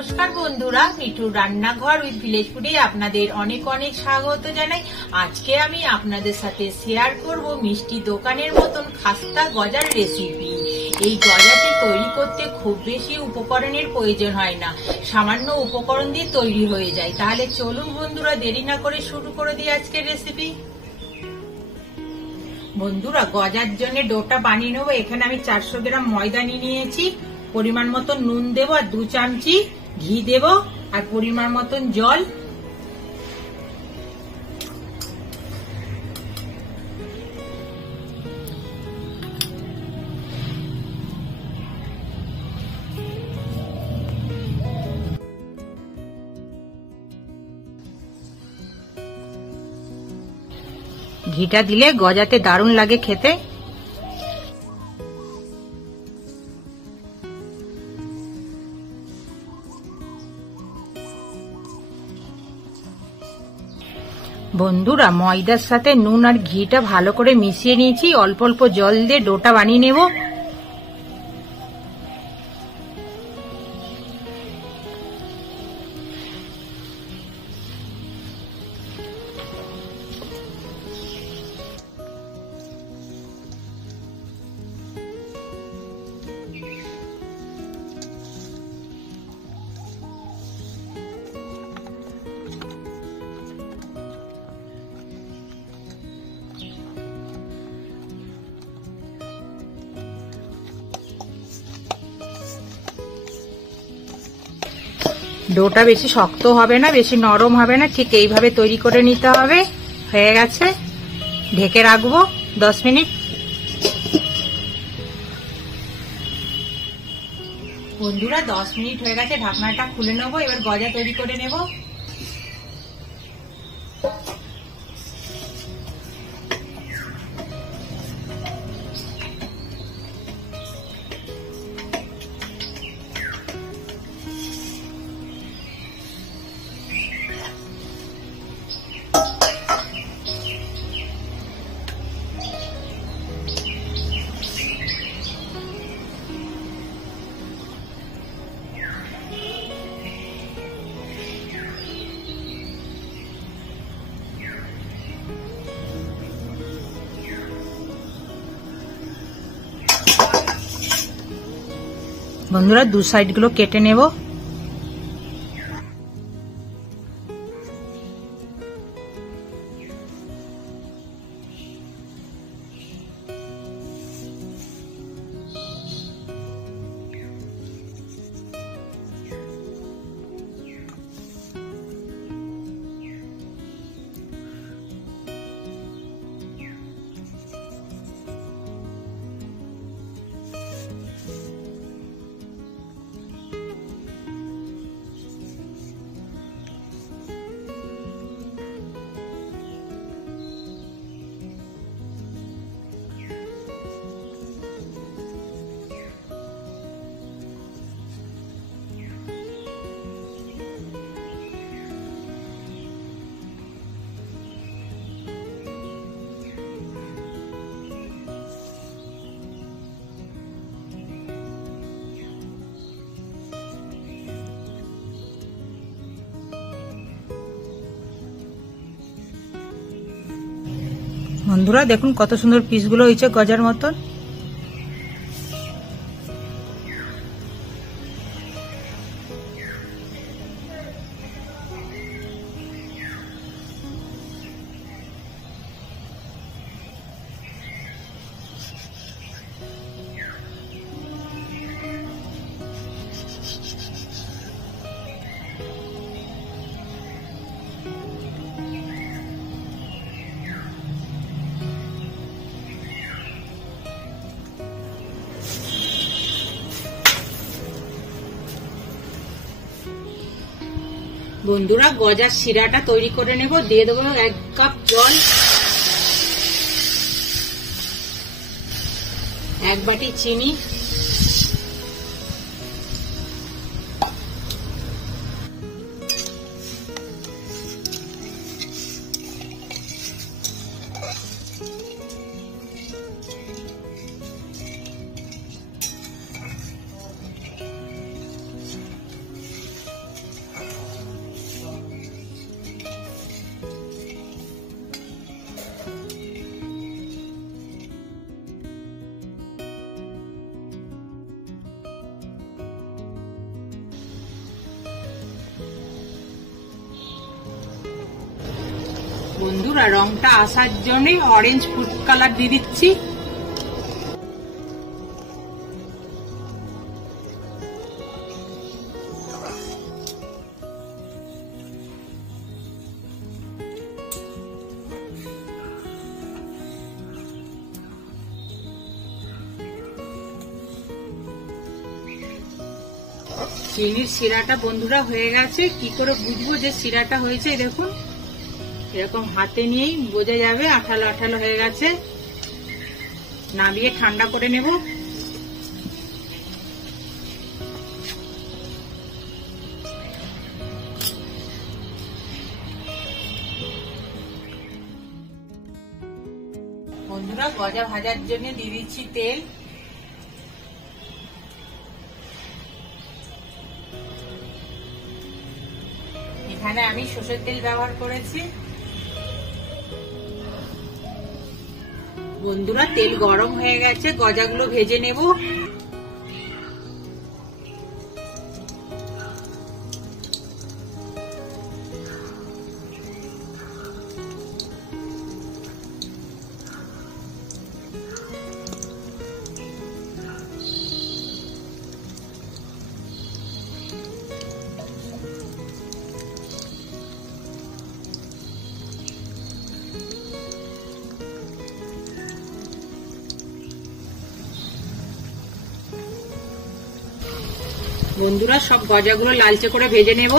নমস্কার বন্ধুরা, মিঠুর রান্নাঘর উইথ ভিলেজ ফুডে আপনাদের অনেক অনেক স্বাগত জানাই। আজকে আমি আপনাদের সাথে শেয়ার করব মিষ্টি দোকানের মতন খাস্তা গজার রেসিপি। এই গজাটি তৈরি করতে খুব বেশি উপকরণের প্রয়োজন হয় না, সামান্য উপকরণ দিয়ে তৈরি হয়ে যায়। তাহলে চলুন বন্ধুরা, দেরি না করে শুরু করে দিই আজকের রেসিপি। বন্ধুরা, গজার জন্য ডোটা বানিয়ে নেবো। এখানে আমি 400 গ্রাম ময়দা নিয়েছি, পরিমাণ মতন নুন দেবো, আর 2 চামচি ঘি দেব, আর পরিমাণ মতন জল। ঘিটা দিলে গজাতে দারুণ লাগে খেতে। বন্ধুরা, ময়দার সাথে নুন আর ঘিটা ভালো করে মিশিয়ে নিয়েছি। অল্প অল্প জল দিয়ে ডোটা বানিয়ে নেব। ডোটা বেশি শক্ত হবে না, বেশি নরম হবে না, ঠিক এইভাবে তৈরি করে নিতে হবে। হয়ে গেছে, ঢেকে রাখবো 10 মিনিট। বন্ধুরা, 10 মিনিট হয়ে গেছে, ঢাকনাটা খুলে নেবো। এবার গজা তৈরি করে নেব। বন্ধুরা, 2 সাইড গুলো কেটে নেব। বন্ধুরা, দেখুন কত সুন্দর পিসগুলো হয়েছে গজার মতন। বন্ধুরা, গজার শিরাটা তৈরি করে নেব। দিয়ে দেবো 1 কাপ জল, 1 বাটি চিনি, বন্ধুরা রংটা আসার জন্য অরেঞ্জ ফুড কালার দিয়ে দিচ্ছি। চিনির শিরাটা বন্ধুরা হয়ে গেছে। কি করে বুঝবো যে শিরাটা হয়েছে? দেখুন, এরকম হাতে নিয়েই বোঝা যাবে আঠালো আঠালো হয়ে গেছে। নামিয়ে ঠান্ডা করে নেব। বন্ধুরা গজা ভাজার জন্য দিয়ে দিচ্ছি তেল। এখানে আমি সরষের তেল ব্যবহার করেছি। বন্ধুরা তেল গরম হয়ে গেছে, গজাগুলো ভেজে নেব। বন্ধুরা সব গজাগুলো লালচে করে ভেজে নেব।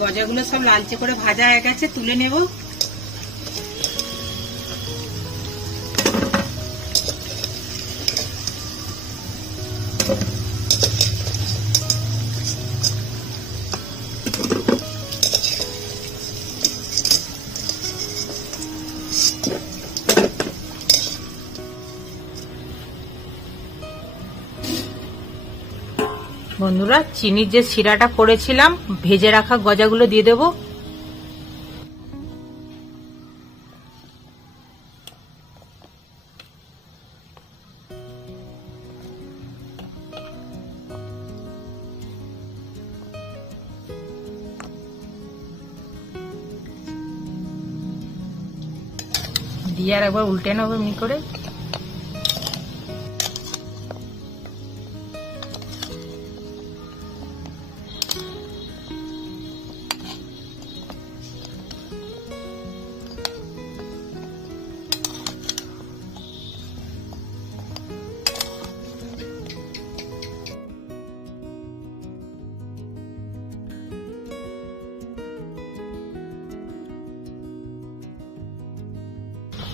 গজাগুলো সব লালচে করে ভাজা হয়ে গেছে, তুলে নেব। বন্ধুরা চিনির যে শিরাটা করেছিলাম, ভেজে রাখা গজাগুলো দিয়ে দেব। দিয়ে আর একবার উল্টে নেবো এমনি করে।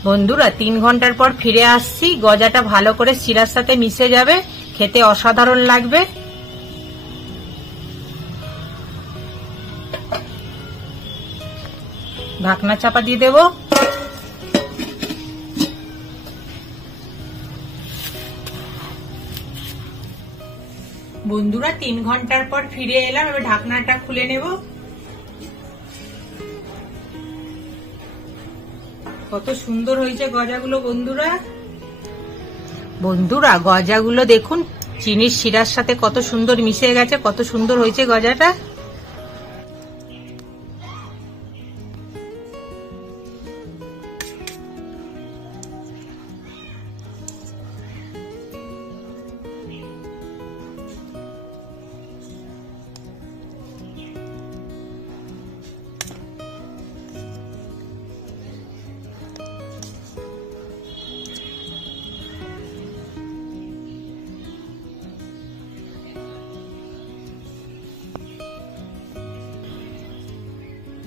বন্ধুরা 3 ঘন্টার পর ফিরে আসছি। গজাটা ভালো করে শিরার সাথে মিশে যাবে, খেতে অসাধারণ লাগবে। ঢাকনা চাপা দিয়ে দেব। বন্ধুরা 3 ঘন্টার পর ফিরে এলাম। এবার ঢাকনাটা খুলে নেব। কত সুন্দর হয়েছে গজাগুলো বন্ধুরা। বন্ধুরা গজাগুলো দেখুন চিনির শিরার সাথে কত সুন্দর মিশে গেছে, কত সুন্দর হয়েছে গজাটা।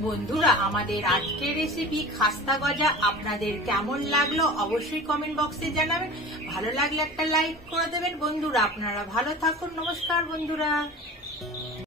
বন্ধুরা, আমাদের আজকের রেসিপি খাস্তা গজা আপনাদের কেমন লাগলো অবশ্যই কমেন্ট বক্সে জানাবেন। ভালো লাগলে একটা লাইক করে দেবেন। বন্ধুরা, আপনারা ভালো থাকুন। নমস্কার বন্ধুরা।